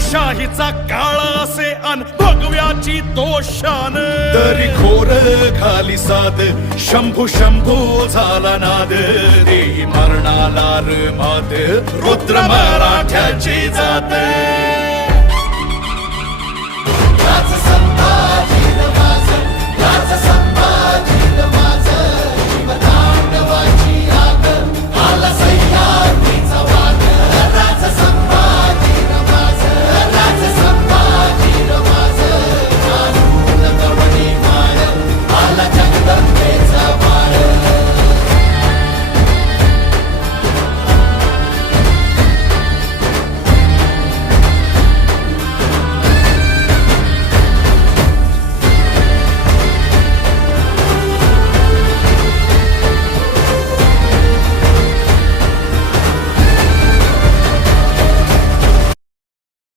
सावतशाहीचा काळ असे अन भगव्याची दोषान तरी खोर खाली साद शंभू शंभू झाला नाद देही मरणाला र मात रुद्र मराठ्याची जात